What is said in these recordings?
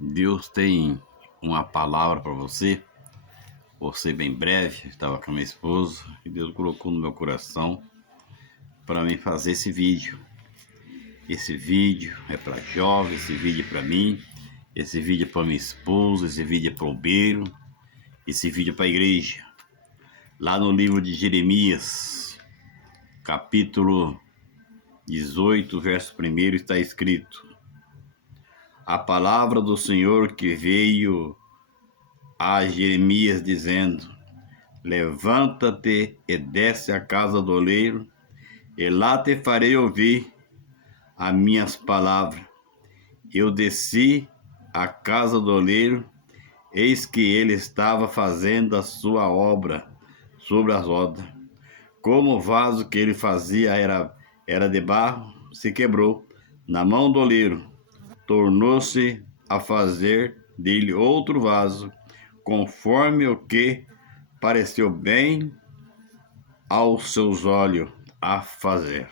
Deus tem uma palavra para você. Você bem breve, estava com a minha esposa e Deus colocou no meu coração para mim fazer esse vídeo. Esse vídeo é para jovens, esse vídeo é para mim, esse vídeo é para minha esposa, esse vídeo é para o obreiro, esse vídeo é para a igreja. Lá no livro de Jeremias, capítulo 18, verso 1, está escrito: a palavra do Senhor que veio a Jeremias dizendo: levanta-te e desce à casa do oleiro, e lá te farei ouvir as minhas palavras. Eu desci à casa do oleiro, eis que ele estava fazendo a sua obra sobre as rodas. Como o vaso que ele fazia era de barro, se quebrou na mão do oleiro, tornou-se a fazer dele outro vaso, conforme o que pareceu bem aos seus olhos a fazer.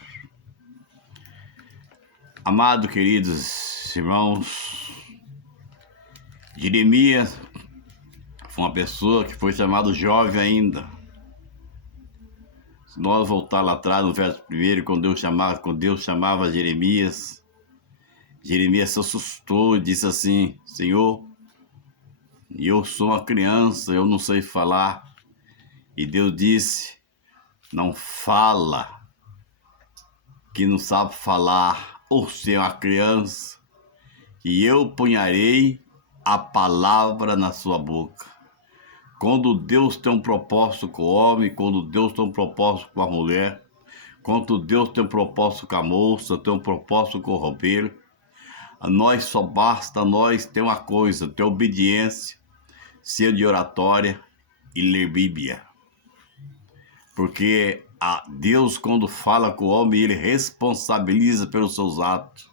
Amado, queridos irmãos, Jeremias foi uma pessoa que foi chamado jovem ainda. Se nós voltar lá atrás no verso 1, quando Deus chamava Jeremias, Jeremias se assustou e disse assim: Senhor, eu sou uma criança, eu não sei falar. E Deus disse: não fala, que não sabe falar, ou ser uma criança, e eu ponharei a palavra na sua boca. Quando Deus tem um propósito com o homem, quando Deus tem um propósito com a mulher, quando Deus tem um propósito com a moça, tem um propósito com o roupeiro, nós só basta nós ter uma coisa, ter obediência, ser de oratória e ler Bíblia. Porque Deus, quando fala com o homem, ele responsabiliza pelos seus atos.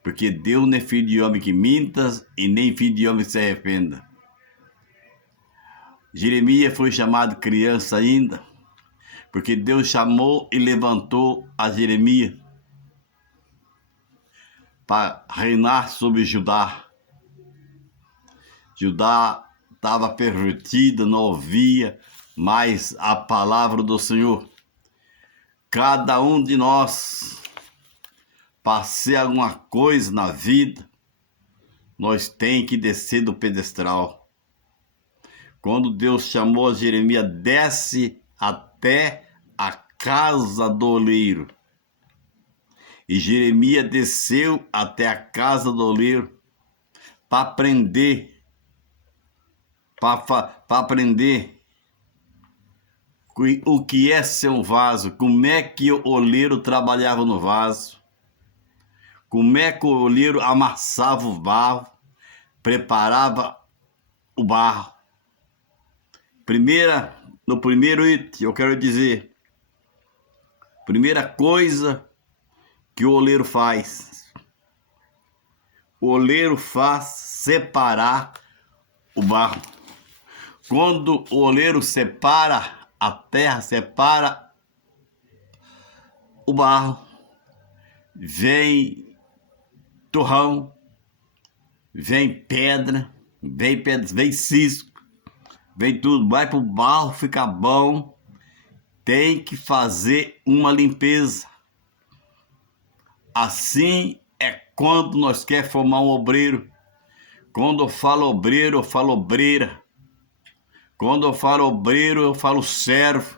Porque Deus não é filho de homem que minta e nem filho de homem que se arrependa. Jeremias foi chamado criança ainda, porque Deus chamou e levantou a Jeremias para reinar sobre Judá. Judá estava pervertida, não ouvia mais a palavra do Senhor. Cada um de nós, para ser alguma coisa na vida, nós tem que descer do pedestal. Quando Deus chamou a Jeremias, desce até a casa do oleiro. E Jeremias desceu até a casa do oleiro para aprender, para aprender o que é ser um vaso, como é que o oleiro trabalhava no vaso, como é que o oleiro amassava o barro, preparava o barro. No primeiro item, eu quero dizer, primeira coisa que o oleiro faz. O oleiro faz separar o barro. Quando o oleiro separa a terra, separa o barro, vem torrão, vem pedra, vem cisco, vem tudo, vai pro barro, fica bom. Tem que fazer uma limpeza. Assim é quando nós quer formar um obreiro. Quando eu falo obreiro, eu falo obreira. Quando eu falo obreiro, eu falo servo.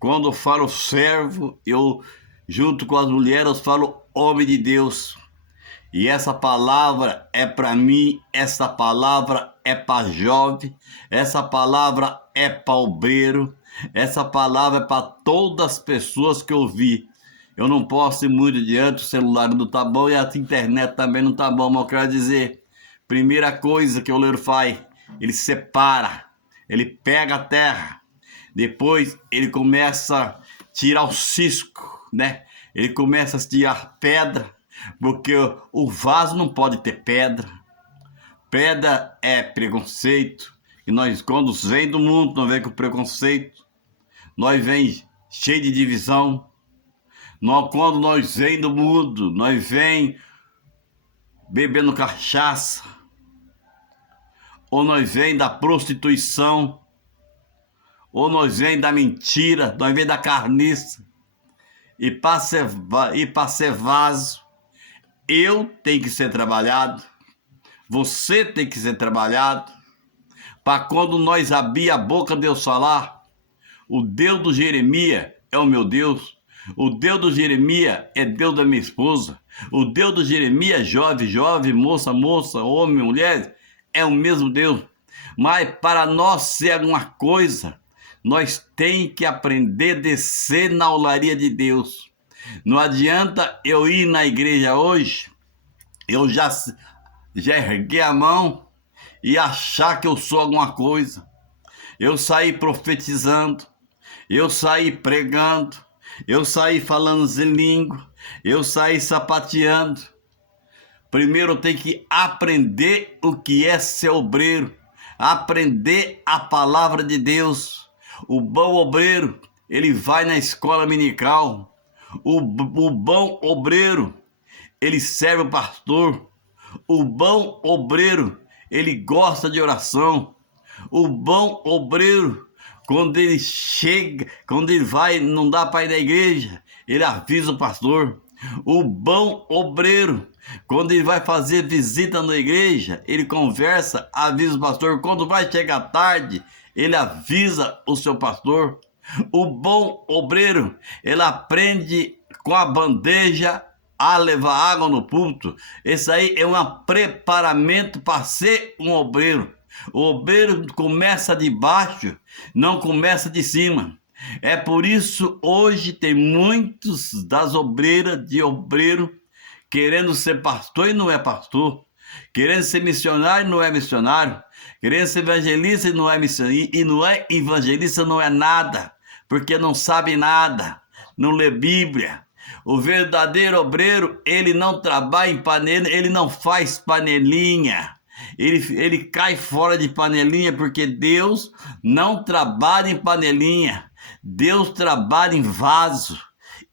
Quando eu falo servo, eu, junto com as mulheres, eu falo homem de Deus. E essa palavra é para mim, essa palavra é para jovem, essa palavra é para obreiro, essa palavra é para todas as pessoas que eu vi. Eu não posso ir muito adiante, o celular não tá bom e a internet também não tá bom, mas eu quero dizer, primeira coisa que o oleiro faz, ele separa, ele pega a terra, depois ele começa a tirar o cisco, né? Ele começa a tirar pedra, porque o vaso não pode ter pedra. Pedra é preconceito, e nós, quando vem do mundo, nós vem com preconceito, nós vem cheio de divisão. Quando nós vem do mundo, nós vem bebendo cachaça, ou nós vem da prostituição, ou nós vem da mentira, nós vem da carniça, e para ser vaso, eu tenho que ser trabalhado, você tem que ser trabalhado, para quando nós abrir a boca, Deus falar, o Deus do Jeremias é o meu Deus, o Deus do Jeremias é Deus da minha esposa, o Deus do Jeremias, jovem, moça, homem, mulher, é o mesmo Deus. Mas para nós ser alguma coisa, nós temos que aprender a descer na olaria de Deus. Não adianta eu ir na igreja hoje, eu já erguei a mão e achar que eu sou alguma coisa. Eu saí profetizando, eu saí pregando, eu saí falando em língua, eu saí sapateando. Primeiro eu tenho que aprender o que é ser obreiro, aprender a palavra de Deus. O bom obreiro, ele vai na escola dominical. O bom obreiro, ele serve o pastor. O bom obreiro, ele gosta de oração. O bom obreiro, quando ele chega, quando ele vai, não dá para ir na igreja, ele avisa o pastor. O bom obreiro, quando ele vai fazer visita na igreja, ele conversa, avisa o pastor. Quando vai chegar tarde, ele avisa o seu pastor. O bom obreiro, ele aprende com a bandeja a levar água no púlpito. Esse aí é um preparamento para ser um obreiro. O obreiro começa de baixo, não começa de cima. É por isso hoje tem muitos das obreiras de obreiro querendo ser pastor e não é pastor, querendo ser missionário e não é missionário, querendo ser evangelista e não é missionário, e não é evangelista, não é nada, porque não sabe nada, não lê Bíblia. O verdadeiro obreiro, ele não trabalha em panela, ele não faz panelinha. Ele cai fora de panelinha, porque Deus não trabalha em panelinha. Deus trabalha em vaso.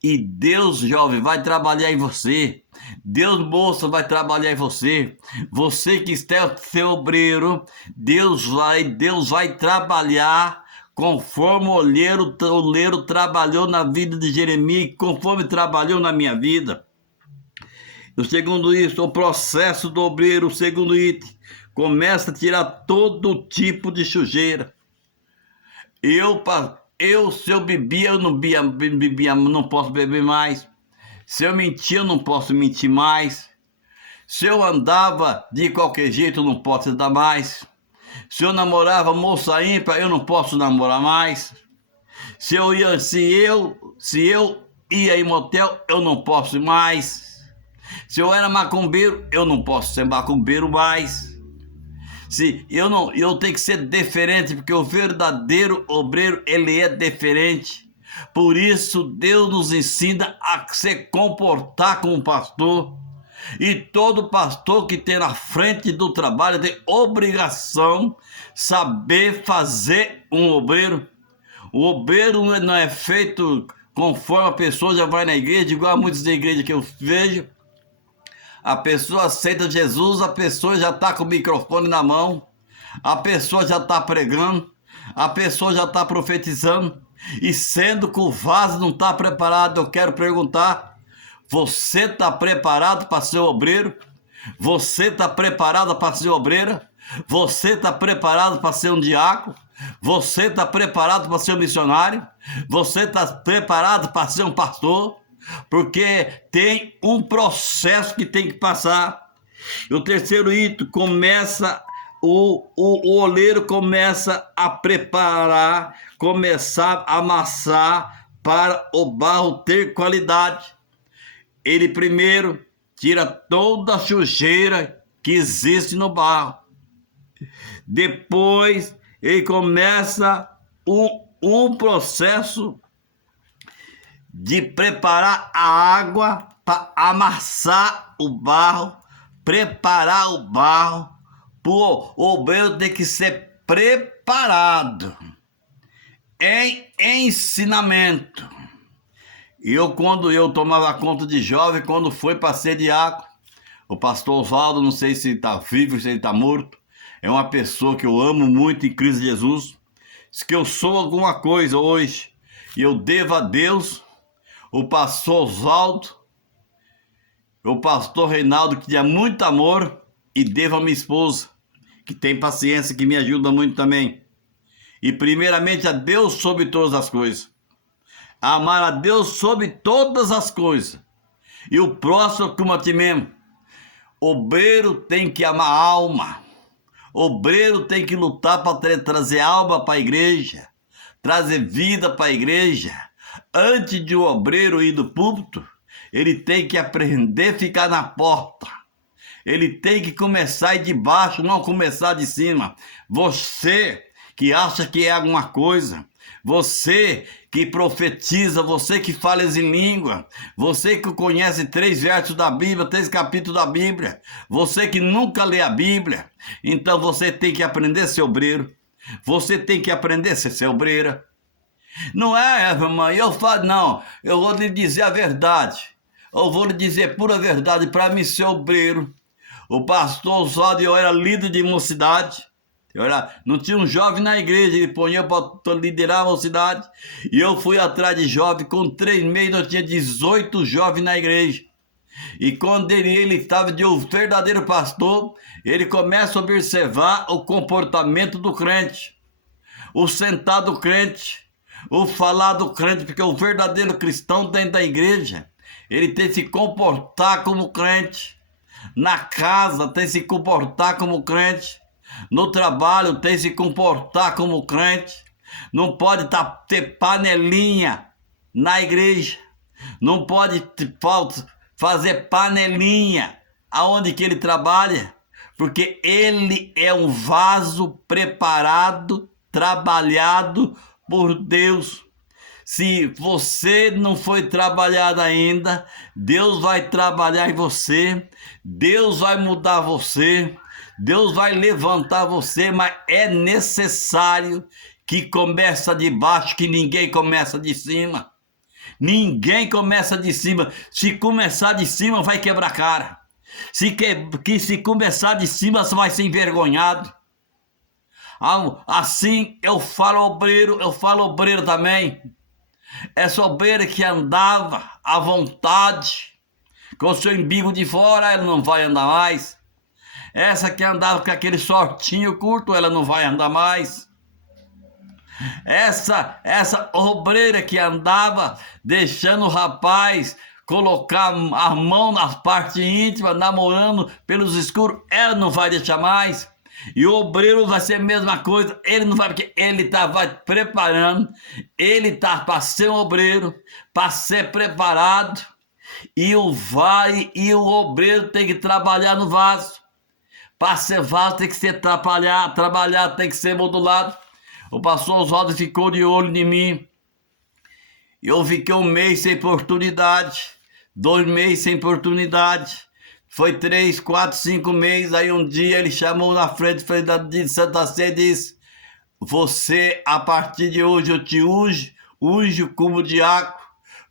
E Deus, jovem, vai trabalhar em você. Deus, moça, vai trabalhar em você. Você que está seu obreiro, Deus vai trabalhar conforme o oleiro trabalhou na vida de Jeremias, conforme trabalhou na minha vida. O segundo item, o processo do obreiro, o segundo item, começa a tirar todo tipo de sujeira. Se eu bebia, eu não bebia, não posso beber mais. Se eu mentia, eu não posso mentir mais. Se eu andava de qualquer jeito, eu não posso andar mais. Se eu namorava moça ímpar, eu não posso namorar mais. Se eu ia em motel, eu não posso ir mais. Se eu era macumbeiro, eu não posso ser macumbeiro mais. Eu tenho que ser diferente, porque o verdadeiro obreiro, ele é diferente. Por isso, Deus nos ensina a se comportar como pastor. E todo pastor que tem na frente do trabalho tem obrigação saber fazer um obreiro. O obreiro não é feito conforme a pessoa já vai na igreja, igual a muitos da igreja que eu vejo. A pessoa aceita Jesus, a pessoa já está com o microfone na mão, a pessoa já está pregando, a pessoa já está profetizando, e sendo que o vaso não está preparado, eu quero perguntar, você está preparado para ser obreiro? Você está preparado para ser obreira? Você está preparado para ser um diácono? Você está preparado para ser um missionário? Você está preparado para ser um pastor? Porque tem um processo que tem que passar. E o terceiro item, o oleiro começa a preparar, começar a amassar para o barro ter qualidade. Ele primeiro tira toda a sujeira que existe no barro. Depois ele começa um processo de preparar a água para amassar o barro, preparar o barro. O obreiro tem que ser preparado em ensinamento. Quando eu tomava conta de jovem, quando foi para ser diácono, O pastor Oswaldo, não sei se ele está vivo, se ele está morto. É uma pessoa que eu amo muito em Cristo Jesus. Se que eu sou alguma coisa hoje e eu devo a Deus, o pastor Oswaldo, o pastor Reinaldo, que tinha muito amor, e devo a minha esposa, que tem paciência, que me ajuda muito também. E primeiramente a Deus sobre todas as coisas. Amar a Deus sobre todas as coisas. E o próximo como a ti mesmo. Obreiro tem que amar a alma. Obreiro tem que lutar para trazer alma para a igreja. Trazer vida para a igreja. Antes de o obreiro ir do púlpito, ele tem que aprender a ficar na porta. Ele tem que começar de baixo, não começar de cima. Você que acha que é alguma coisa, você que profetiza, você que fala em língua, você que conhece 3 versos da Bíblia, 3 capítulos da Bíblia, você que nunca lê a Bíblia, então você tem que aprender a ser obreiro. Você tem que aprender a ser obreira. Não é, irmã, eu falo, não, eu vou lhe dizer a verdade. Eu vou lhe dizer pura verdade, para mim ser obreiro. O pastor Oswaldo, eu era líder de mocidade. Não tinha um jovem na igreja, ele punha para liderar a mocidade. E eu fui atrás de jovem, com 3 meses eu tinha 18 jovens na igreja. E quando ele estava de um verdadeiro pastor, ele começa a observar o comportamento do crente. O sentar do crente, o falar do crente, porque o verdadeiro cristão dentro da igreja, ele tem que se comportar como crente. Na casa tem que se comportar como crente. No trabalho tem que se comportar como crente. Não pode ter panelinha na igreja. Não pode fazer panelinha aonde que ele trabalha. Porque ele é um vaso preparado, trabalhado por Deus. Se você não foi trabalhado ainda, Deus vai trabalhar em você, Deus vai mudar você, Deus vai levantar você, mas é necessário que comece de baixo, que ninguém começa de cima. Ninguém começa de cima. Se começar de cima, vai quebrar a cara. Se começar de cima, você vai ser envergonhado. Assim eu falo obreiro também. Essa obreira que andava à vontade, com o seu umbigo de fora, ela não vai andar mais. Essa que andava com aquele shortinho curto, ela não vai andar mais. Essa obreira que andava deixando o rapaz colocar a mão nas partes íntimas, namorando pelos escuros, ela não vai deixar mais. E o obreiro vai ser a mesma coisa, ele não vai, porque ele vai preparando, ele está para ser um obreiro, para ser preparado, e o obreiro tem que trabalhar no vaso. Para ser vaso tem que ser trabalhar tem que ser modulado. O pastor Oswaldo ficou de olho em mim. Eu fiquei 1 mês sem oportunidade, 2 meses sem oportunidade. Foi 3, 4, 5 meses, aí um dia ele chamou na frente de Santa Sé e disse: você, a partir de hoje, eu te unjo como diácono,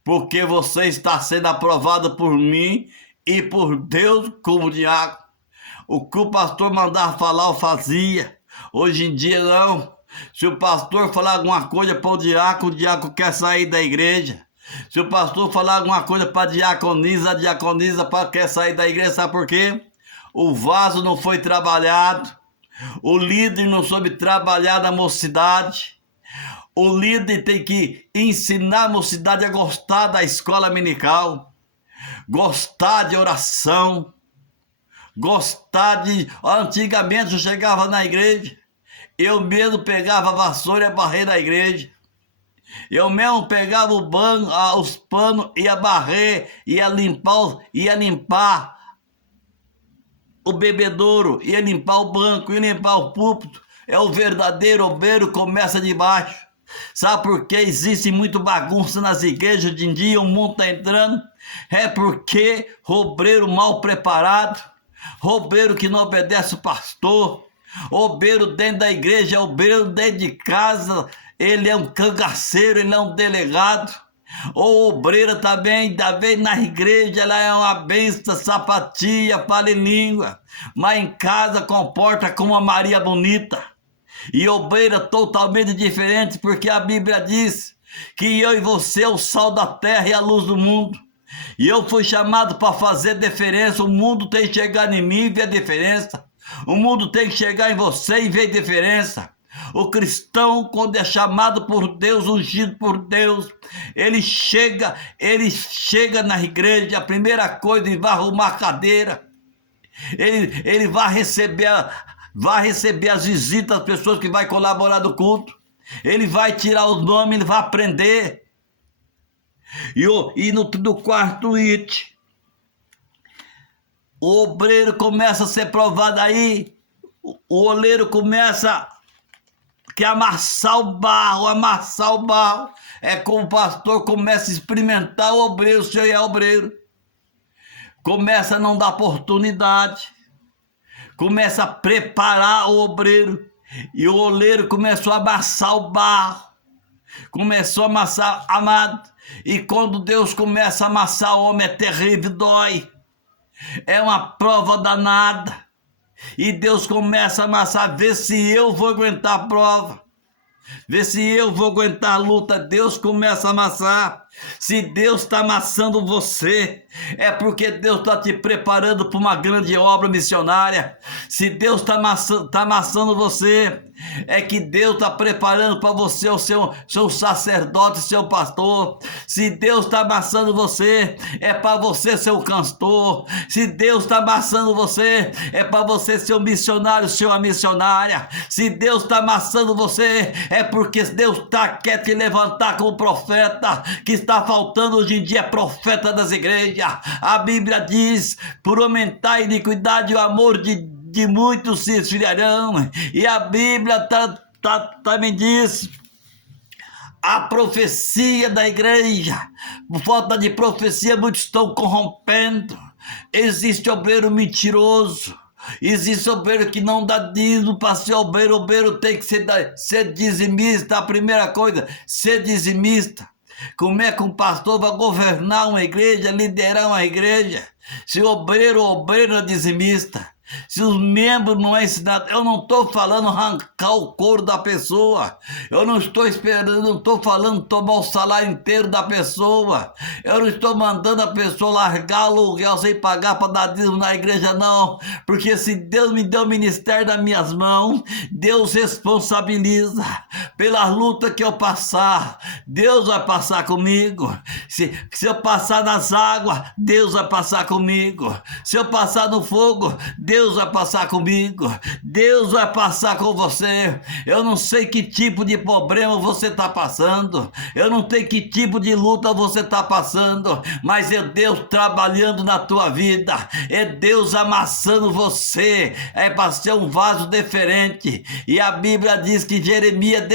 porque você está sendo aprovado por mim e por Deus como diácono. O que o pastor mandava falar, eu fazia. Hoje em dia, não. Se o pastor falar alguma coisa para o diácono quer sair da igreja. Se o pastor falar alguma coisa para a diaconisa quer sair da igreja, sabe por quê? O vaso não foi trabalhado, o líder não soube trabalhar na mocidade, o líder tem que ensinar a mocidade a gostar da escola dominical, gostar de oração, gostar de... Antigamente eu chegava na igreja, eu mesmo pegava a vassoura e a barrer na igreja. Eu mesmo pegava os panos, ia barrer, ia limpar o bebedouro, ia limpar o banco, ia limpar o púlpito. É o verdadeiro obreiro, começa de baixo. Sabe por que existe muito bagunça nas igrejas hoje em dia? O mundo está entrando. É porque obreiro mal preparado, obreiro que não obedece o pastor, obreiro dentro da igreja, obreiro dentro de casa. Ele é um cangaceiro, ele é um delegado, Ou obreira também na igreja, ela é uma benção, sapatia, fala em língua, mas em casa comporta como uma Maria bonita. E obreira totalmente diferente, porque a Bíblia diz que eu e você é o sal da terra e a luz do mundo. E eu fui chamado para fazer diferença. O mundo tem que chegar em mim e ver a diferença. O mundo tem que chegar em você e ver a diferença. O cristão, quando é chamado por Deus, ungido por Deus, ele chega na igreja, a primeira coisa, ele vai arrumar a cadeira, ele vai receber as visitas, as pessoas que vão colaborar no culto, ele vai tirar os nomes, ele vai aprender. E no quarto item, o obreiro começa a ser provado aí, o oleiro começa que amassar o barro. É como o pastor começa a experimentar o obreiro, o senhor é obreiro. Começa a não dar oportunidade. Começa a preparar o obreiro. E o oleiro começou a amassar o barro. Começou a amassar, amado. E quando Deus começa a amassar o homem, é terrível, dói. É uma prova danada. E Deus começa a amassar, ver se eu vou aguentar a prova, ver se eu vou aguentar a luta. Deus começa a amassar. Se Deus está amassando você, é porque Deus está te preparando para uma grande obra missionária. Se Deus está amassando você, é que Deus está preparando para você o seu sacerdote, seu pastor. Se Deus está amassando você, é para você ser um cantor. Se Deus está amassando você, é para você ser um missionário, ser uma missionária. Se Deus está amassando você, é porque Deus quer te levantar como profeta. Que está faltando hoje em dia profeta das igrejas. A Bíblia diz: por aumentar a iniquidade, o amor de muitos se esfriarão. E a Bíblia também diz: a profecia da igreja, por falta de profecia, muitos estão corrompendo. Existe obreiro mentiroso, existe obreiro que não dá dízimo para ser obreiro. Obreiro tem que ser dizimista. A primeira coisa, ser dizimista. Como é que um pastor vai governar uma igreja, liderar uma igreja, se o obreiro é dizimista? Se os membros não é ensinado? Eu não estou falando arrancar o couro da pessoa, eu não estou esperando, não estou falando tomar o salário inteiro da pessoa, eu não estou mandando a pessoa largar aluguel sem pagar para dar dízimo na igreja, não. Porque se Deus me deu o ministério nas minhas mãos, Deus responsabiliza pela luta que eu passar. Deus vai passar comigo. Se eu passar nas águas, Deus vai passar comigo. Se eu passar no fogo, Deus vai passar comigo. Deus vai passar com você. Eu não sei que tipo de problema você está passando, eu não sei que tipo de luta você está passando, mas é Deus trabalhando na tua vida, é Deus amassando você, é para ser um vaso diferente. E a Bíblia diz que Jeremias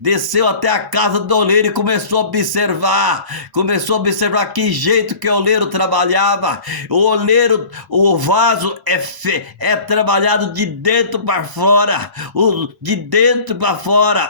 desceu até a casa do oleiro e começou a observar que jeito que o oleiro trabalhava. O vaso é trabalhado de dentro para fora,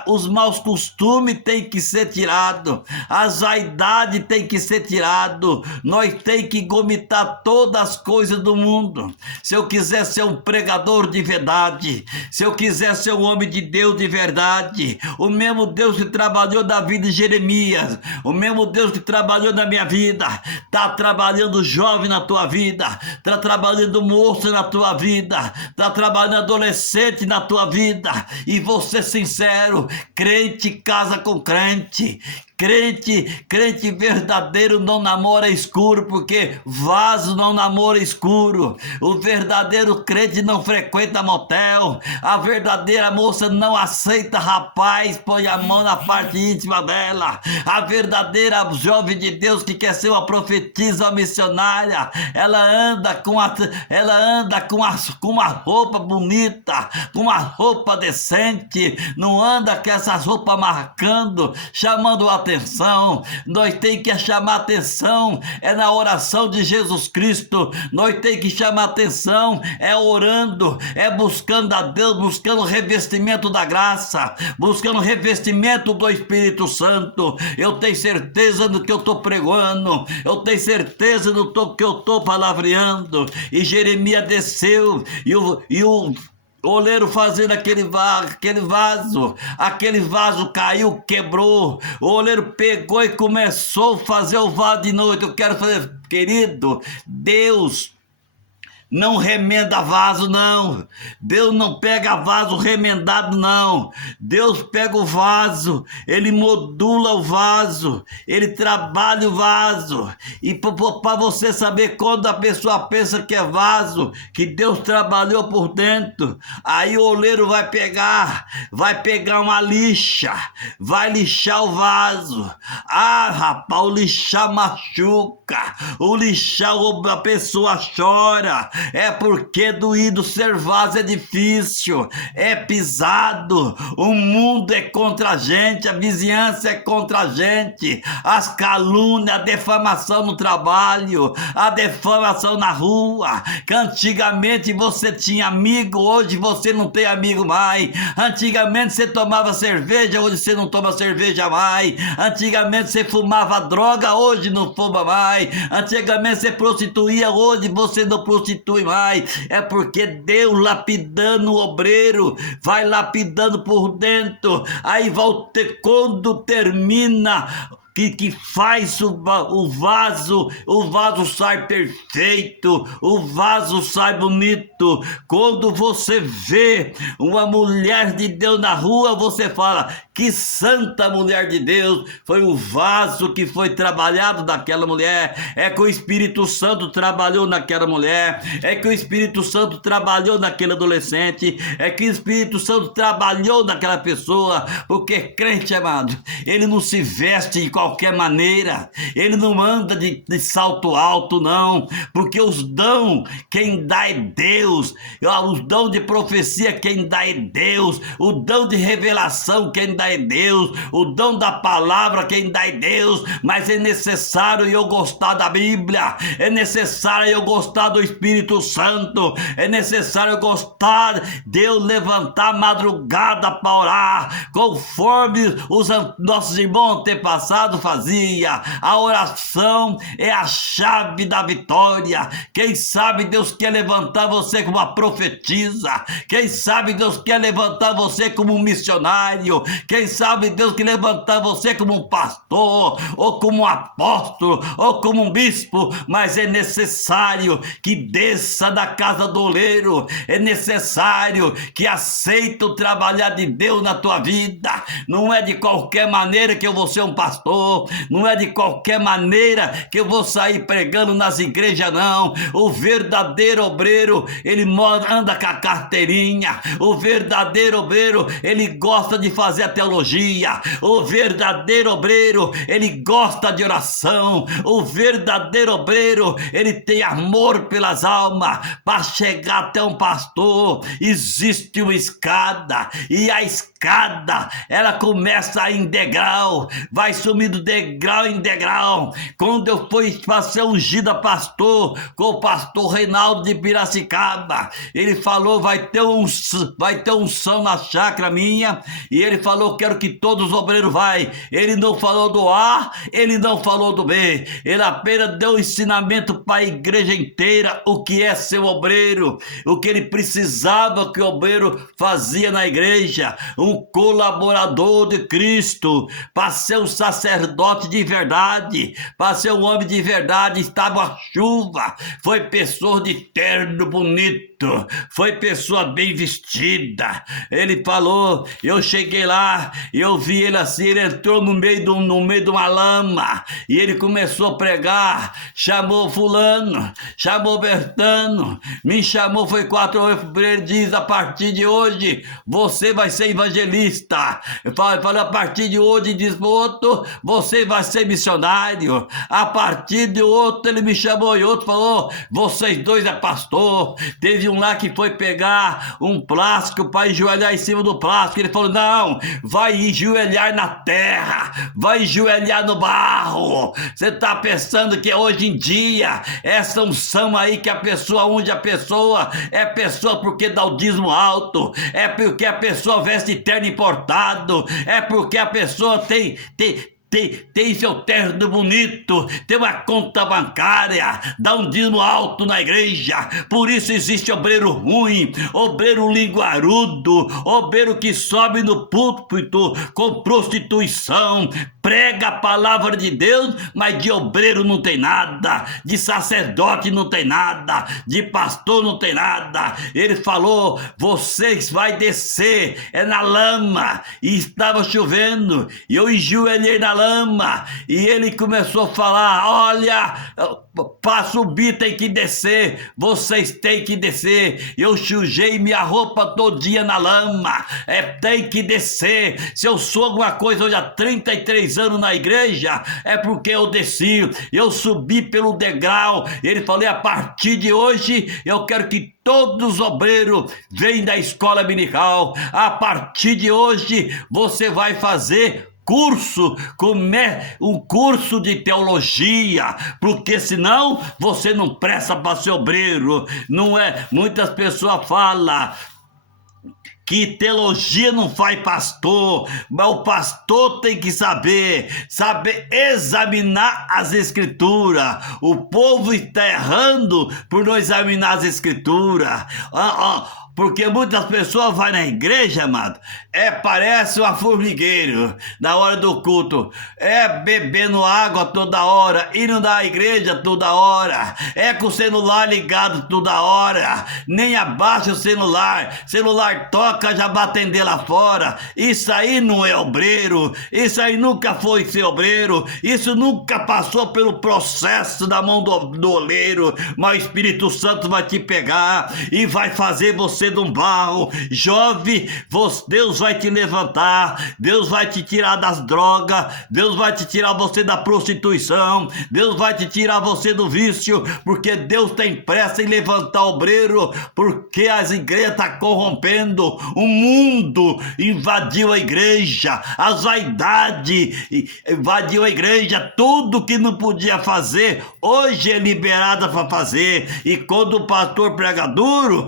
os maus costumes têm que ser tirados, as vaidades têm que ser tiradas. Nós temos que gomitar todas as coisas do mundo. Se eu quiser ser um pregador de verdade, se eu quiser ser um homem de Deus de verdade, o mesmo Deus que trabalhou na vida de Jeremias, o mesmo Deus que trabalhou na minha vida, está trabalhando jovem na tua vida, está trabalhando moço na tua vida, está trabalhando adolescente na tua vida. E vou ser sincero, crente casa com crente. Crente verdadeiro não namora escuro, porque vaso não namora escuro. O verdadeiro crente não frequenta motel. A verdadeira moça não aceita rapaz, põe a mão na parte íntima dela. A verdadeira jovem de Deus que quer ser uma profetisa, uma missionária, ela anda com uma roupa bonita, com uma roupa decente, não anda com essas roupas marcando, chamando a atenção, nós temos que chamar atenção, é na oração de Jesus Cristo, nós temos que chamar atenção, é orando, é buscando a Deus, buscando o revestimento da graça, buscando o revestimento do Espírito Santo. Eu tenho certeza do que eu estou pregando, eu tenho certeza do que eu estou palavreando. E Jeremias desceu, e o oleiro fazendo aquele vaso caiu, quebrou. O oleiro pegou e começou a fazer o vaso de noite. Eu quero fazer, querido, Deus não remenda vaso, não. Deus não pega vaso remendado, não. Deus pega o vaso, Ele modula o vaso, Ele trabalha o vaso. E para você saber quando a pessoa pensa que é vaso, que Deus trabalhou por dentro, aí o oleiro vai pegar uma lixa, vai lixar o vaso. Ah, rapaz, o lixar machuca, o lixar a pessoa chora. É porque doído ser vaso é difícil, é pisado, o mundo é contra a gente, a vizinhança é contra a gente, as calúnias, a defamação no trabalho, a defamação na rua, que antigamente você tinha amigo, hoje você não tem amigo mais, antigamente você tomava cerveja, hoje você não toma cerveja mais, antigamente você fumava droga, hoje não fuma mais, antigamente você prostituía, hoje você não prostitui mais. É porque Deus lapidando o obreiro, vai lapidando por dentro, aí quando termina que faz o vaso sai perfeito, o vaso sai bonito. Quando você vê uma mulher de Deus na rua, você fala, que santa mulher de Deus, foi o vaso que foi trabalhado daquela mulher, é que o Espírito Santo trabalhou naquela mulher, é que o Espírito Santo trabalhou naquele adolescente, é que o Espírito Santo trabalhou naquela pessoa, porque crente, amado, ele não se veste de qualquer maneira, ele não anda de salto alto, não, porque os dons quem dá é Deus, os dons de profecia quem dá é Deus, o dom de revelação quem dá é Deus, o dom da palavra quem dá é Deus. Mas é necessário eu gostar da Bíblia, é necessário eu gostar do Espírito Santo, é necessário eu gostar de eu levantar madrugada para orar, conforme os nossos irmãos antepassados fazia. A oração é a chave da vitória. Quem sabe Deus quer levantar você como uma profetisa, quem sabe Deus quer levantar você como um missionário, quem sabe Deus quer levantar você como um pastor, ou como um apóstolo, ou como um bispo. Mas é necessário que desça da casa do oleiro, é necessário que aceite o trabalhar de Deus na tua vida. Não é de qualquer maneira que eu vou ser um pastor, não é de qualquer maneira que eu vou sair pregando nas igrejas, não. O verdadeiro obreiro, ele anda com a carteirinha, o verdadeiro obreiro, ele gosta de fazer a teologia, o verdadeiro obreiro, ele gosta de oração, o verdadeiro obreiro, ele tem amor pelas almas. Para chegar até um pastor, existe uma escada, e a escada, ela começa em degrau, vai subindo degrau em degrau. Quando eu fui para ser ungido a pastor, com o pastor Reinaldo de Piracicaba, ele falou, vai ter unção na chácara minha, e ele falou, quero que todos os obreiros vai. Ele não falou do A, ele não falou do B, ele apenas deu ensinamento para a igreja inteira, o que é ser obreiro, o que ele precisava que o obreiro fazia na igreja, um colaborador de Cristo, para ser um sacerdote de verdade, para ser um homem de verdade. Estava a chuva, foi pessoa de terno bonito, foi pessoa bem vestida. Ele falou, eu cheguei lá, eu vi ele assim, ele entrou no meio de uma lama, e ele começou a pregar, chamou fulano, chamou Bertano, me chamou, foi 4 horas, ele diz, a partir de hoje, você vai ser evangelista evangelista. Eu falei, a partir de hoje, diz pro outro, você vai ser missionário. A partir de outro, ele me chamou e outro falou, vocês dois é pastor. Teve um lá que foi pegar um plástico para enjoelhar em cima do plástico. Ele falou, não, vai enjoelhar na terra, vai enjoelhar no barro. Você tá pensando que hoje em dia, essa unção aí que a pessoa unge a pessoa, é pessoa porque dá o dízimo alto, é porque a pessoa veste terno importado, é porque a pessoa tem seu terno bonito, tem uma conta bancária, dá um dízimo alto na igreja. Por isso existe obreiro ruim, obreiro linguarudo, obreiro que sobe no púlpito com prostituição, prega a palavra de Deus, mas de obreiro não tem nada, de sacerdote não tem nada, de pastor não tem nada. Ele falou, vocês vai descer, é na lama, e estava chovendo, e eu enjoelhei na lama, e ele começou a falar, olha, para subir tem que descer, vocês têm que descer. Eu sujei minha roupa todinha na lama, tem que descer. Se eu sou alguma coisa hoje há 33 anos na igreja, é porque eu desci, eu subi pelo degrau. Ele falou, a partir de hoje eu quero que todos os obreiros venham da escola dominical. A partir de hoje você vai fazer um curso de teologia, porque senão você não presta para ser obreiro. Não é? Muitas pessoas falam que teologia não faz pastor, mas o pastor tem que saber examinar as escrituras. O povo está errando por não examinar as escrituras. Porque muitas pessoas vão na igreja, amado, parece um formigueiro na hora do culto, bebendo água toda hora, indo na igreja toda hora, com o celular ligado toda hora, nem abaixa o celular toca, já vai atender lá fora. Isso aí não é obreiro, isso aí nunca foi ser obreiro, isso nunca passou pelo processo da mão do oleiro, mas o Espírito Santo vai te pegar e vai fazer você de um barro. Jovem, Deus vai te levantar, Deus vai te tirar das drogas, Deus vai te tirar você da prostituição, Deus vai te tirar você do vício, porque Deus tem pressa em levantar obreiro, porque as igrejas estão corrompendo, o mundo invadiu a igreja, as vaidades invadiu a igreja, tudo que não podia fazer, hoje é liberada para fazer. E quando o pastor prega duro,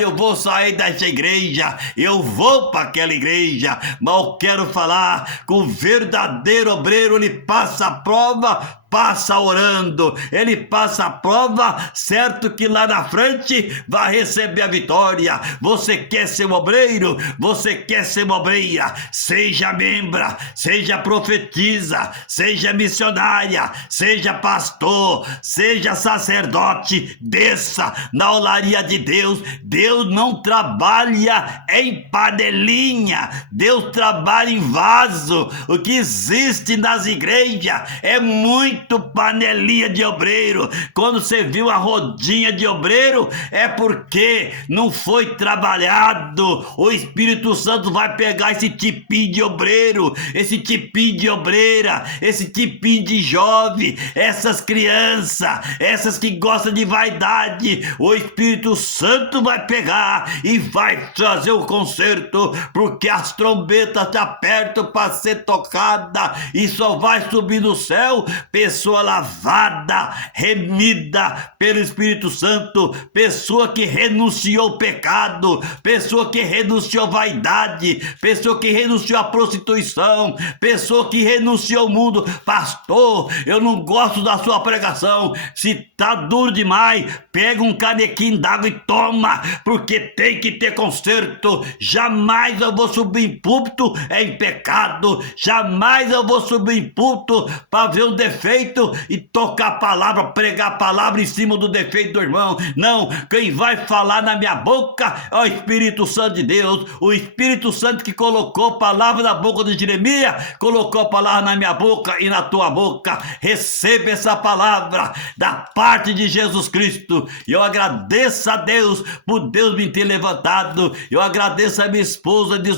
eu vou sair dessa igreja, eu vou para aquela igreja, mas eu quero falar com o verdadeiro obreiro, ele passa a prova, passa orando, ele passa a prova, certo que lá na frente vai receber a vitória. Você quer ser um obreiro? Você quer ser uma obreira? Seja membra, seja profetisa, seja missionária, seja pastor, seja sacerdote, desça na olaria de Deus. Deus não trabalha em panelinha, Deus trabalha em vaso. O que existe nas igrejas é muito panelinha de obreiro. Quando você viu a rodinha de obreiro, é porque não foi trabalhado. O Espírito Santo vai pegar esse tipinho de obreiro, esse tipinho de obreira, esse tipinho de jovem, essas crianças, essas que gostam de vaidade. O Espírito Santo vai pegar e vai trazer o conserto, porque as trombetas estão perto para ser tocada, e só vai subir no céu pessoa lavada, remida pelo Espírito Santo, pessoa que renunciou ao pecado, pessoa que renunciou à vaidade, pessoa que renunciou à prostituição, pessoa que renunciou ao mundo. Pastor, eu não gosto da sua pregação, se tá duro demais, pega um canequinho d'água e toma, porque tem que ter conserto. Jamais eu vou subir em púlpito em pecado, jamais eu vou subir em púlpito para ver um defeito defeito e tocar a palavra, pregar a palavra em cima do defeito do irmão. Não, quem vai falar na minha boca é o Espírito Santo de Deus. O Espírito Santo que colocou a palavra na boca de Jeremias, colocou a palavra na minha boca e na tua boca. Receba essa palavra da parte de Jesus Cristo. E eu agradeço a Deus por Deus me ter levantado. Eu agradeço a minha esposa de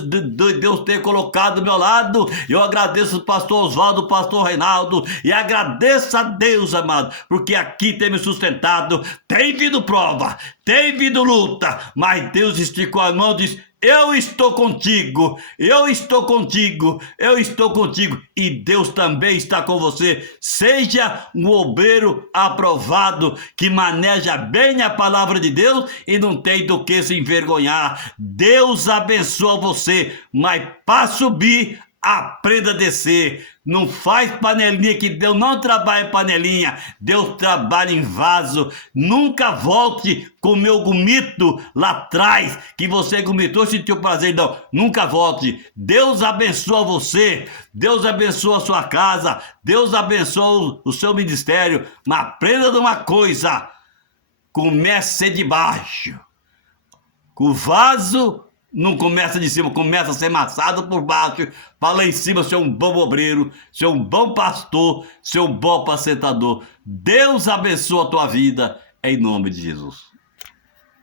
Deus ter colocado do meu lado. Eu agradeço o pastor Oswaldo, o pastor Reinaldo, e agradeço a Deus, amado, porque aqui tem me sustentado. Tem vindo prova, tem vindo luta, mas Deus esticou a mão e disse: eu estou contigo, eu estou contigo, eu estou contigo. E Deus também está com você. Seja um obreiro aprovado, que maneja bem a palavra de Deus e não tem do que se envergonhar. Deus abençoa você, mas para subir, aprenda a descer. Não faz panelinha, que Deus não trabalha em panelinha, Deus trabalha em vaso. Nunca volte com o meu gomito lá atrás, que você gomitou e sentiu prazer. Não, nunca volte. Deus abençoa você, Deus abençoa a sua casa, Deus abençoa o seu ministério. Mas aprenda de uma coisa: comece de baixo. O vaso não começa de cima, começa a ser amassado por baixo, para lá em cima ser um bom obreiro, ser um bom pastor, ser um bom apacentador. Deus abençoa a tua vida, em nome de Jesus.